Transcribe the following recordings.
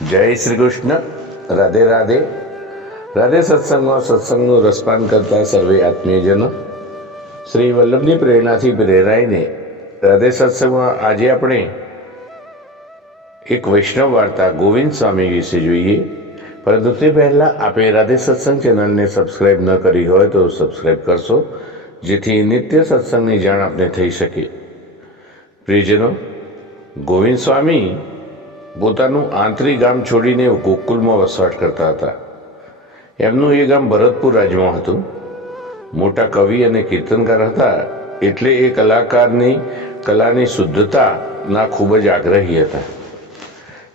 જય શ્રી કૃષ્ણ. રાધે રાધે. રાધે સત્સંગમાં સત્સંગનું રસપાન કરતા સર્વે આત્મીયજનો, શ્રી વલ્લભની પ્રેરણાથી પ્રેરાઈને રાધે સત્સંગમાં આજે આપણે એક વૈષ્ણવ વાર્તા ગોવિંદ સ્વામી વિશે જોઈએ. પરંતુ તે પહેલાં આપે રાધે સત્સંગ ચેનલને સબસ્ક્રાઈબ ન કરી હોય તો સબસ્ક્રાઈબ કરશો, જેથી નિત્ય સત્સંગની જાણ આપને થઈ શકે. પ્રિયજનો, ગોવિંદ સ્વામી પોતાનું આંતરી ગામ છોડીને ગોકુલમાં વસવાટ કરતા હતા. એમનું એ ગામ ભરતપુર રાજ્યમાં હતું. મોટા કવિ અને કીર્તનકાર હતા, એટલે એ કલાકારની કલાની શુદ્ધતાના ખૂબ જ આગ્રહી હતા.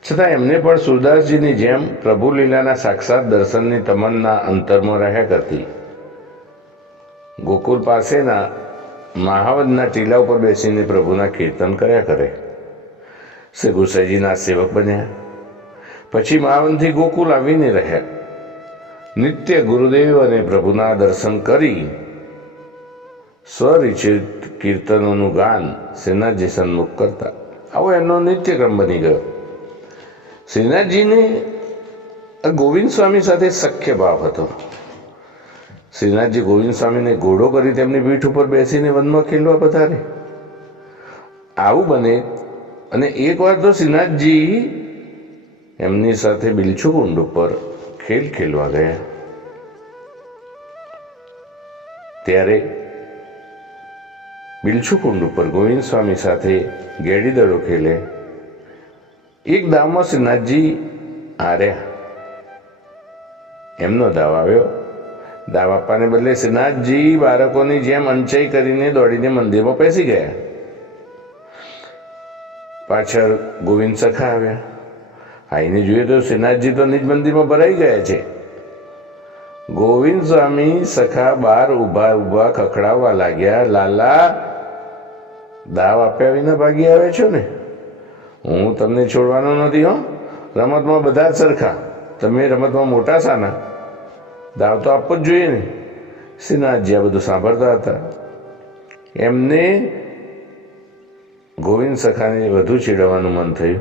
છતાં એમને પણ સુરદાસજીની જેમ પ્રભુ લીલાના સાક્ષાત દર્શનની તમન્ના અંતરમાં રહ્યા કરતી. ગોકુલ પાસેના મહાવદના ટીલા ઉપર બેસીને પ્રભુના કીર્તન કર્યા કરે. શ્રી ગુસાઈજીના સેવક બન્યા. પછી મહાવનથી ગોકુલ આવીને રહ્યા. નિત્ય ગુરુદેવ અને પ્રભુના દર્શન કરી સ્વરિચિત કીર્તનોનું ગાન શ્રીનાથજી સન્મુખ કરતા. આવો એમનો નિત્યક્રમ બની ગયો. શ્રીનાથજીને ગોવિંદ સ્વામી સાથે સખ્ય ભાવ હતો. શ્રીનાથજી ગોવિંદ સ્વામીને ઘોડો કરી તેમની પીઠ ઉપર બેસીને વનમાં ખેલવા પધારે. આવું બને અને એકવાર તો શ્રીનાથજી એમની સાથે બિલછુકુંડ ઉપર ખેલ ખેલવા ગયા. ત્યારે બિલછુકુંડ ઉપર ગોવિંદ સ્વામી સાથે ગેડી દડો ખેલે. એક દાવમાં શ્રીનાથજી હાર્યા. એમનો દાવ આવ્યો. દાવ આપવાને બદલે શ્રીનાથજી બાળકોની જેમ અંચાઈ કરીને દોડીને મંદિરમાં પેસી ગયા. પાછળ ગોવિંદ સખા આવ્યા. આઈને જોઈએ તો શ્રીનાથજી તો નિજ મંદિરમાં ભરાઈ ગયા છે. ગોવિંદ સ્વામી સખા બહાર ઊભા ઊભા ખખડાવવા લાગ્યા. લાલા, દાવ આપ્યા વિના ભાગી આવે છો ને? હું તમને છોડવાનો નથી. હો, રમતમાં બધા જ સરખા. તમે રમતમાં મોટા સાના, દાવ તો આપવો જ જોઈએ ને. શ્રીનાથજી આ બધું સાંભળતા હતા. એમને ગોવિંદ સખાને વધુ ચીડવાનું મન થયું,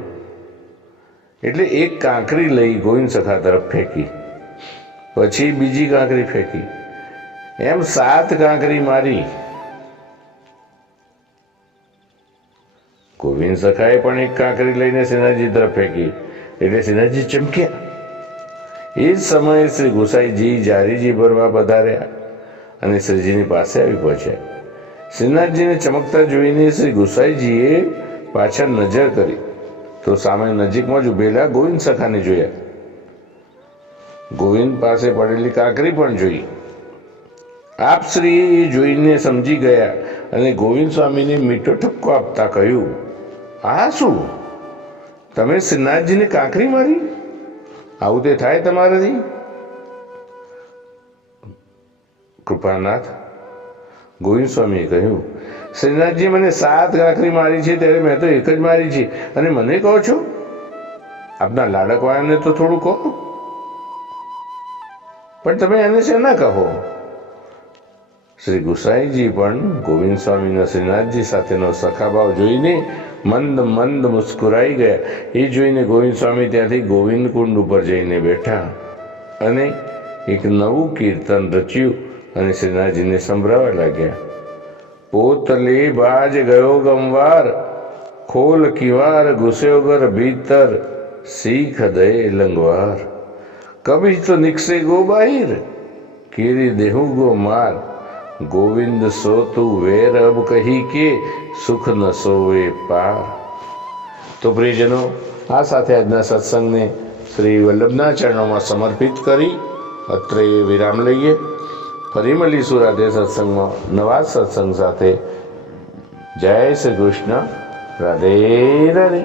એટલે એક કાંકરી લઈ ગોવિંદ સખા તરફ ફેંકી. પછી બીજી કાંકરી ફેંકી. એમ 7 કાંકરી મારી. ગોવિંદ સખાએ પણ એક કાંકરી લઈને શ્રીનાથજી તરફ ફેંકી, એટલે શ્રીનાથજી ચમક્યા. એ જ સમયે શ્રી ગુસાઈજી જારીજી ભરવા પધાર્યા અને શ્રીજીની પાસે આવી પહોંચ્યા. શ્રીનાથજીને ચમકતા જોઈને શ્રી ગુસાઈજીએ પાછળ નજર કરી તો સામે નજીકમાં જ ઉભેલા ગોવિંદ સખાને જોયા. ગોવિંદ પાસે પડેલી કાંકરી પણ જોઈ. આપ શ્રી એ જોઈને સમજી ગયા અને ગોવિંદ સ્વામીને મીઠો ઠપકો આપતા કહ્યું, આ શું, તમે શ્રીનાથજીને કાંકરી મારી? આવું તે થાય તમારાથી? કૃપાનાથ, ગોવિંદ સ્વામીએ કહ્યું, શ્રીનાથજી મને 7 કાંકરી મારી છે, ત્યારે મેં તો એક જ મારી છે, અને મને કહો છો? આપના લાડકવાયાને તો થોડું કહો. પણ તમે એને શેના કહો? શ્રી ગુસાઈજી પણ ગોવિંદ સ્વામીનો શ્રીનાથજી સાથેનો સખાભાવ જોઈને મંદ મંદ મુસ્કુરાઈ ગયા. એ જોઈને ગોવિંદ સ્વામી ત્યાંથી ગોવિંદ કુંડ ઉપર જઈને બેઠા અને એક નવું કીર્તન રચ્યું અને શ્રીનાથજીને સંભળાવવા લાગ્યા. પોતલે બાજ ગયો ગમવાર, ખોલ કિવાર ઘુસ્યો ઘર ભીતર, શીખ દે લંગવાર, કભી તો નિકસે ગો બાહિર, કેરી દેહું ગો માર, ગોવિંદ સો તું વેર અબ કહી કે, સુખ ન સોવે પાર. તો પ્રિયજનો, આ સાથે આજના સત્સંગને શ્રી વલ્લભના ચરણોમાં સમર્પિત કરી અત્રે વિરામ લઈએ. ફરી મળીશું રાધે સત્સંગમાં નવા સત્સંગ સાથે. જય શ્રી કૃષ્ણ. રાધે રાધે.